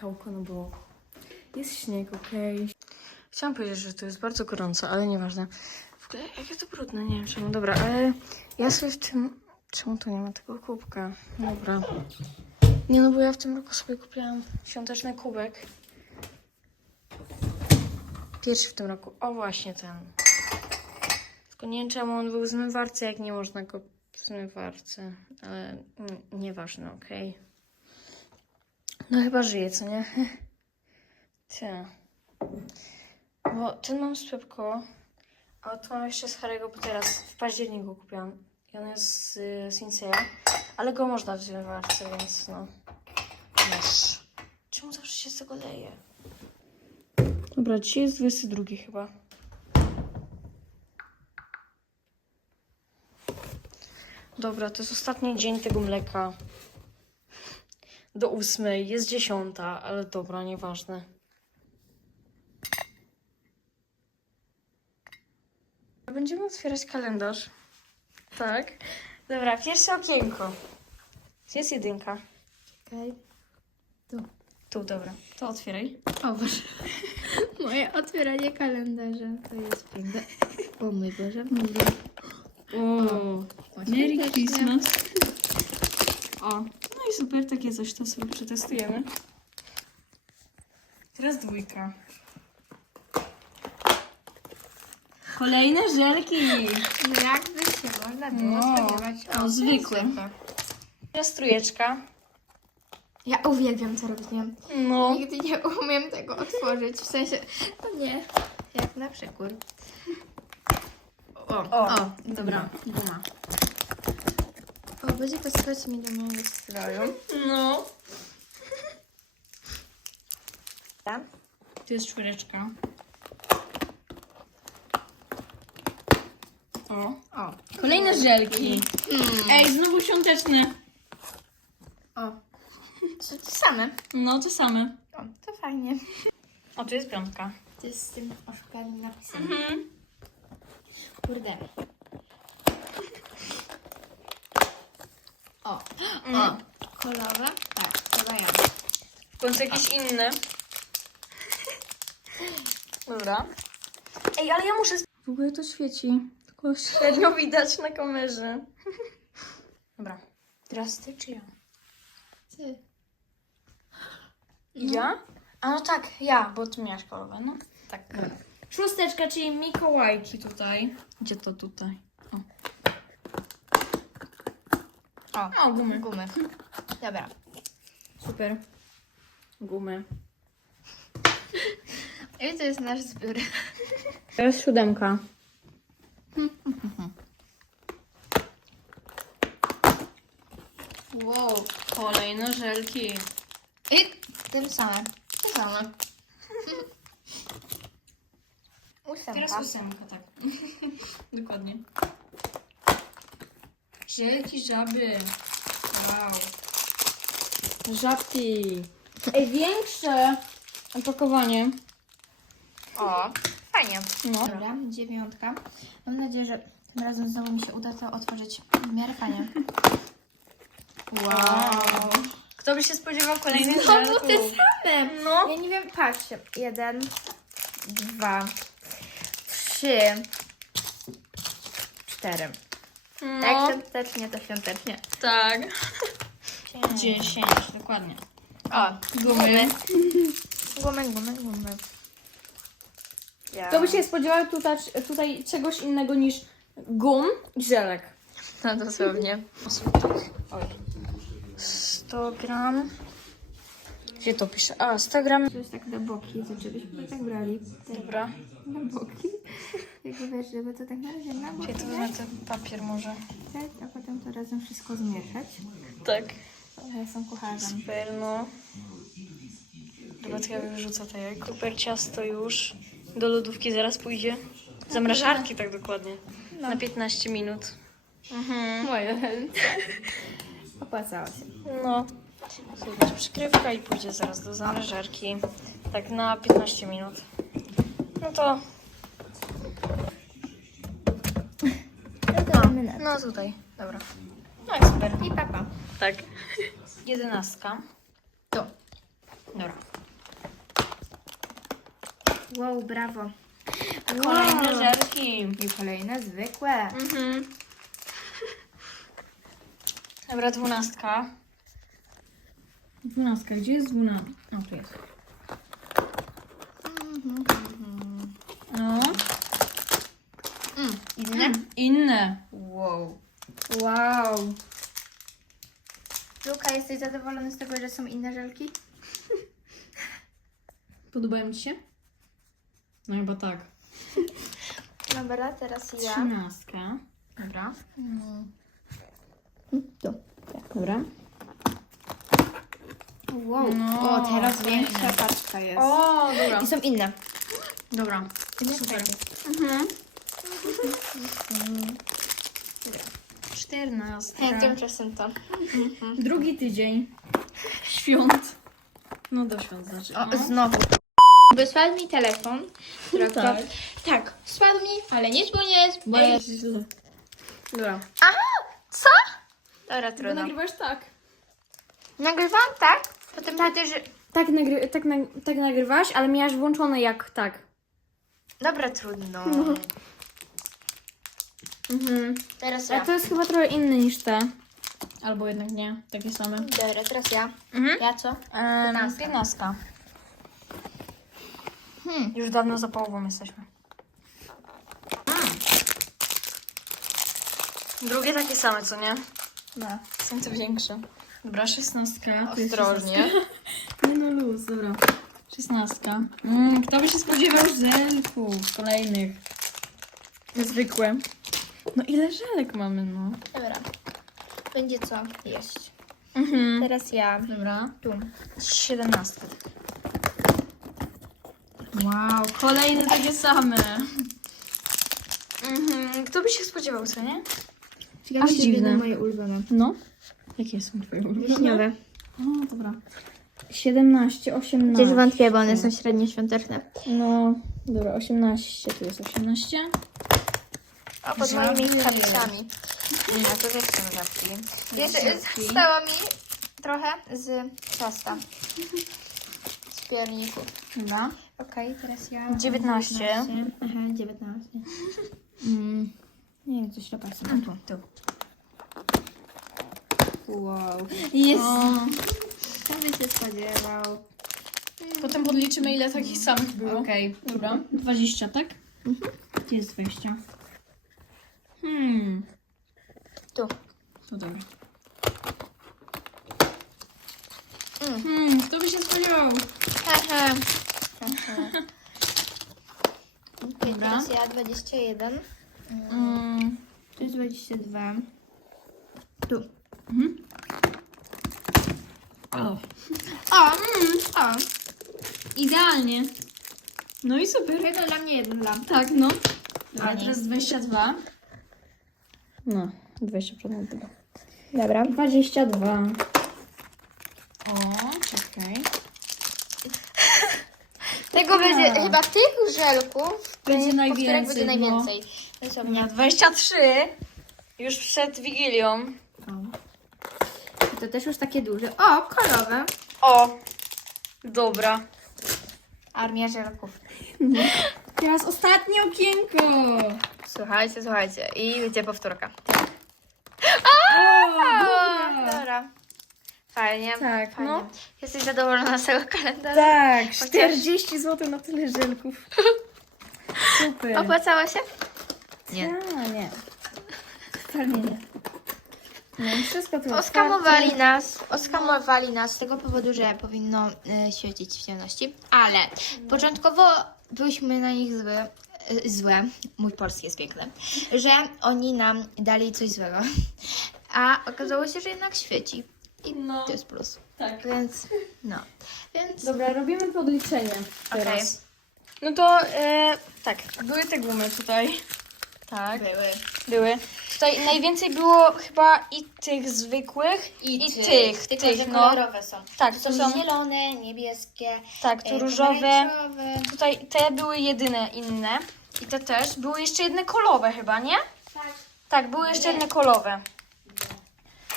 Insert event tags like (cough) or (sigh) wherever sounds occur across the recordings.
kakałko, no bo jest śnieg, okej. Chciałam powiedzieć, że to jest bardzo gorąco, ale nieważne. W ogóle jakie to brudne, nie wiem czemu. Dobra, ale ja sobie w tym... Czemu tu nie ma tego kubka? Dobra. Nie no, bo ja w tym roku sobie kupiłam świąteczny kubek. Pierwszy w tym roku. O, właśnie ten. Tylko nie wiem, czemu on był w zmywarce, jak nie można go w zmywarce. Ale nieważne, okej. No chyba żyje, co nie? (laughs) Ty. Bo ten mam z Pepko, a tu mam jeszcze z Harry'ego Pottera. W październiku kupiłam. I on jest z, z. Ale go można w zmywarce, więc no. Wiesz. Czemu zawsze się z tego leje? Dobra, dzisiaj jest 22 chyba. Dobra, to jest ostatni dzień tego mleka. Do ósmej, jest dziesiąta, ale dobra, nieważne. Będziemy otwierać kalendarz. Tak. Dobra, pierwsze okienko. Gdzie jest jedynka? Czekaj. Tu, dobra. To otwieraj. O Boże. (laughs) Moje otwieranie kalendarza to jest piękne. O mój Boże, mój Boże. O, Merry Christmas. O, i super, takie coś to sobie przetestujemy. Teraz dwójka. Kolejne żelki. No jakby się można było No, spodziewać. o, zwykłe. Teraz trójeczka. Ja uwielbiam to robić, nie? No. Nigdy nie umiem tego otworzyć. W sensie, no nie. Jak na przekór. O, O, o, dobra, guma. O, będzie to stać mi do mojego stroju. No. Tak? Tu jest czwóreczka. O. O. Kolejne żelki. Ej, znowu świąteczne. O. Są te same. No, te same. O, to fajnie. O, tu jest piątka. To jest z tym oszukanym napisem. Mhm. Kurde. O. Mm. O. Kolorowe? Tak, chyba ja. W końcu jakieś inne. Dobra. Ej, ale ja muszę... W ogóle to świeci. Tylko średnio widać na kamerze. (laughs) Dobra. Teraz ty czy ja? Ty. Ja? A no tak, ja, bo ty miałaś kolorowe, no. Tak. Szósteczka, czyli Mikołajki tutaj. Gdzie to tutaj? O, O, gumy. gumy. Dobra. Super. Gumy. (laughs) I to jest nasz zbiór. (laughs) Teraz siódemka. (laughs) Wow, kolejne żelki. I tym same. To same. Ósemka. Teraz ósemka, tak. Dokładnie. Żelki żaby. Wow. Żabki. Ej, większe opakowanie. O, fajnie. No. Dobra, dziewiątka. Mam nadzieję, że tym razem znowu mi się uda to otworzyć w miarę fajnie. Wow. Kto by się spodziewał kolejnych Znowu te same. No. Ja nie wiem, patrzcie. Jeden, dwa, trzy, cztery. No, Tak świątecznie, to świątecznie. tak. Dziesięć, dokładnie. O, Gumy. gumy, gumy, gumy. Ja. Kto by się spodziewał tutaj, tutaj czegoś innego niż gum i żelek? No dosłownie. Oj. 100 gram. Gdzie to pisze? A, 100 gram. To jest tak na boki, to żebyśmy tak brali. Dobra. Na boki. Jakby wiesz, żeby to tak na razie na boki Czyli to wezmę ten papier może. dać, a potem to razem wszystko zmieszać. Tak. Ja jestem kucharzem. Super, no. Dobra, to ja wyrzucę to jajko. Super ciasto już. Do lodówki zaraz pójdzie. Zamrażarki tak dokładnie. Na 15 minut. Mhm. Moje ręce. Opłacało się. No. Będzie przykrywka i pójdzie zaraz do zamrażarki. Tak na 15 minut. No to, No no tutaj. Dobra. No i super. I papa. Tak. (laughs) jedenastka. To. Dobra. Wow, brawo. Kolejne Wow. żelki. I kolejne zwykłe. Mhm. Dobra, dwunastka. Dwunastka, gdzie jest dwunastka? O, tu jest. No. Mm, inne? Inne. Wow. Wow. Luka, jesteś zadowolony z tego, że są inne żelki? (laughs) Podobają Ci się? No chyba tak. (laughs) Dobra, teraz ja. Trzynastka. Dobra. Tu. Dobra. Wow. No, o, teraz fajnie. większa paczka jest. O, dobra. I są inne. Dobra. Inne Super. Mhm. Czternastka. Ja tymczasem to. Drugi tydzień. Świąt. No do świąt znaczy. O, no. znowu. Wysłał mi telefon. (laughs) który tak. tak. tak, spadł mi, ale nic mu nie jest. Ci źle. Dobra. co? Dobra, Bo trudno. nagrywasz tak. Nagrywam, tak? Potem tak. że... Tak, nagry tak, nag tak nagrywasz, ale miałaś włączone jak tak. Dobra, trudno. Mhm. Teraz A ja. to jest chyba trochę inny niż te. Albo jednak nie, takie same. Dobra, teraz ja. Mhm. Ja co? Piętnastka. Hmm. Już dawno za połową jesteśmy. Drugie takie same, co nie? No. Są te większe. Dobra, szesnastka. Tu jest Ostrożnie. szesnastka. Nie no luz, dobra. Szesnastka. Mm, kto by się spodziewał żelków kolejnych? Zwykłe. No ile żelek mamy, no? Dobra. Będzie co jeść. Mhm. Teraz ja. Dobra. Tu. Siedemnastka. Wow, kolejne takie same. Mhm. Kto by się spodziewał, co nie? Ciekawe, Aż czy dziwne. będą moje ulubione. No. Jakie są twoje ulubione? Wiśniowe. O, dobra. 17, 18. Chociaż wątpię, bo one są średnio świąteczne. No, dobra, 18. Tu jest 18. A pod moimi kapciami. No, to też są. Wiesz, zostało mi trochę z ciasta. Z pierników. Dobra. Okej, teraz ja. 19. Aha, 19. Mm. Nie wiem, coś pasuje. Tu, tu. Wow. Jest. Kto by się spodziewał? potem podliczymy, ile takich samych było. Okej, dobra. 20, tak? Gdzie jest 20? Hmm. Tu. To dobra. Mm. Hmm, kto by się spodziewał? Aha. Aha. Okej, Dobra. teraz ja 21. Mm. To jest 22. Tu. Mhm. O. O, mm, o. Idealnie. No i super. Jedno dla mnie, jedno dla mnie. Tak, no. Dobra, A teraz 22. No, 20% tego. Dobra. 22. O, czekaj. (laughs) Tego będzie, Tak. chyba tych żelków Będzie najwięcej, po których będzie no. najwięcej. Dosłownie. Nie, 23. Już przed Wigilią. To też już takie duże. O, kolorowe. O, dobra. Armia żelków. Teraz ostatnie okienko. Słuchajcie, słuchajcie. I będzie powtórka. O, dobra. Fajnie. Tak, fajnie. no. Jesteś zadowolona z tego kalendarza? Tak, Chociaż- 40 zł na tyle żelków. (laughs) Super. Opłacało się? Nie. nie. Totalnie nie. No i wszystko tu Oskamowali otwarte. nas, oskamowali nas z tego powodu, że powinno y, świecić w ciemności, ale początkowo byliśmy na nich złe, y, złe, mój polski jest piękny, że oni nam dali coś złego, a okazało się, że jednak świeci i No, to jest plus, tak. więc no, więc Dobra, robimy podliczenie teraz. No to e, tak, były te gumy tutaj. Tak, były. były. Tutaj najwięcej było chyba i tych zwykłych, i, tych, tylko tych, że no. kolorowe są. Tak, To to są zielone, niebieskie, tak, tu y, różowe. pomarańczowe. Tutaj te były jedyne inne. I te też. Były jeszcze jedne kolowe chyba, nie? Tak. Tak, były jeszcze Nie. jedne kolowe.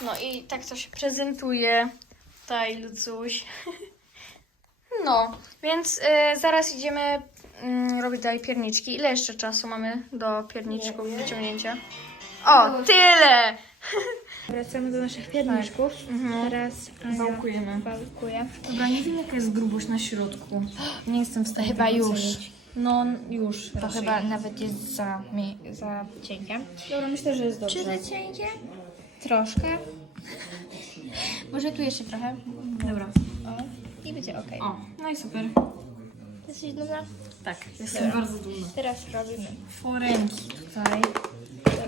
No i tak to się prezentuje. Tutaj Lucuś. (laughs) No, więc y, zaraz idziemy mm, robić dalej pierniczki. Ile jeszcze czasu mamy do pierniczków wyciągnięcia? O, tyle! (laughs) Wracamy do naszych pierniczków. Teraz Ania Wałkujemy. wałkuje. Dobra, nie wiem jaka jest grubość na środku. (gasps) Nie jestem w stanie Chyba tego już. ocenić. No, już. To raczej. chyba nawet jest za, mi, za cienkie. Dobra, myślę, że jest dobrze. Czy za cienkie? Troszkę. (laughs) Może tu jeszcze trochę. Dobra. O, i będzie ok. O, no i super. Jesteś dumna? Tak, jestem Dobra. bardzo dumna. Teraz robimy. Foremki tutaj.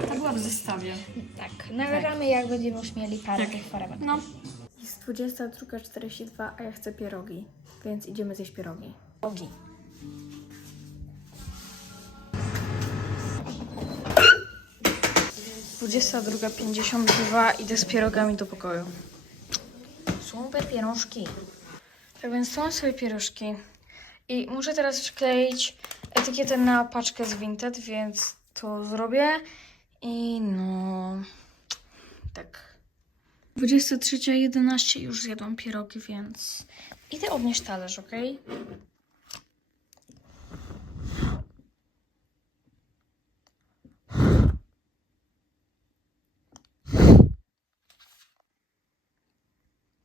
To była w zestawie. Tak, nagramy jak będziemy już mieli parę Tak. tych foremek. No. Jest 22.42, a ja chcę pierogi, więc idziemy zjeść pierogi. Pierogi. Dwudziesta druga pięćdziesiąt dwa idę z pierogami do pokoju. Super pierożki. Tak więc są sobie pierożki. I muszę teraz przykleić etykietę na paczkę z Vinted, więc to zrobię. I no... Tak. 23.11 już zjadłam pierogi, więc idę odnieść talerz, ok?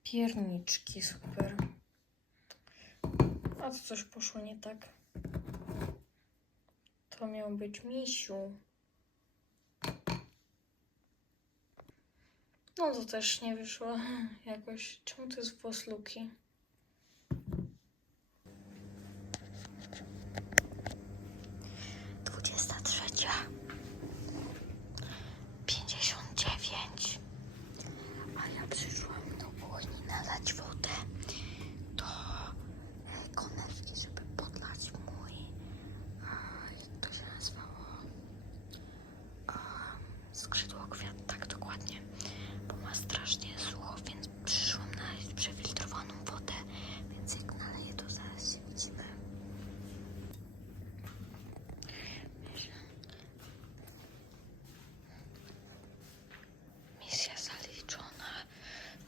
Pierniczki, super. A to coś poszło nie tak. To miał być misiu. No to też nie wyszło (laughs) jakoś. Czemu to jest włos luki? Dwudziesta trzecia. Pięćdziesiąt dziewięć. A ja przyszłam do kuchni nalać wodę do e, konewki, żeby podlać mój, a, jak to się nazywało, a, skrzydło kwiat, tak dokładnie, bo ma strasznie sucho, więc przyszłam nalać przefiltrowaną wodę, więc jak naleję, to zaraz się widzimy. Misja zaliczona.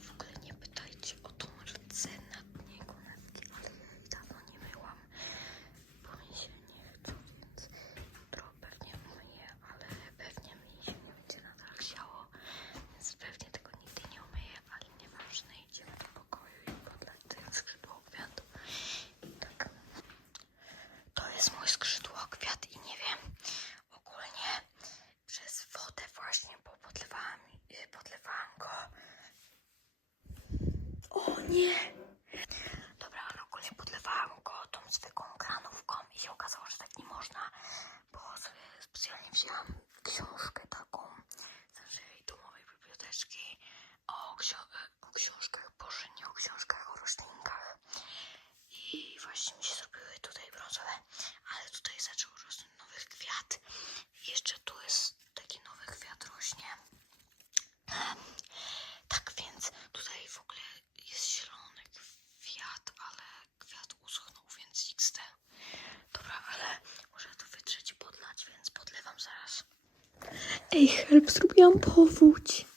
W ogóle nie pytajcie o tą rdzę na dnie konewki, ale ja jej dawno nie myłam, bo mi się nie chce, więc jutro pewnie umyję, ale pewnie mi się nie będzie nadal chciało, więc pewnie tego nigdy nie umyję, ale nieważne, idziemy do pokoju i podlać ten skrzydło kwiatu. I tak. To jest mój skrzydło kwiat i nie wiem, ogólnie przez wodę właśnie, bo podlewałam, y, podlewałam go. O nie! Dobra, ale ogólnie podlewałam go tą zwykłą kranówką i się okazało, że tak nie można, bo sobie specjalnie wzięłam książkę taką z naszej domowej biblioteczki o, ksio- o książkach, boże nie o książkach, o roślinkach. I właśnie mi się zrobiły tutaj brązowe, ale tutaj zaczął rosnąć nowy kwiat. I jeszcze tu jest taki nowy kwiat rośnie. Em, Tak więc tutaj w ogóle jest zielony kwiat, ale kwiat uschnął, więc XD. Dobra, ale muszę to wytrzeć i podlać, więc podlewam zaraz. Ej, help, zrobiłam powódź.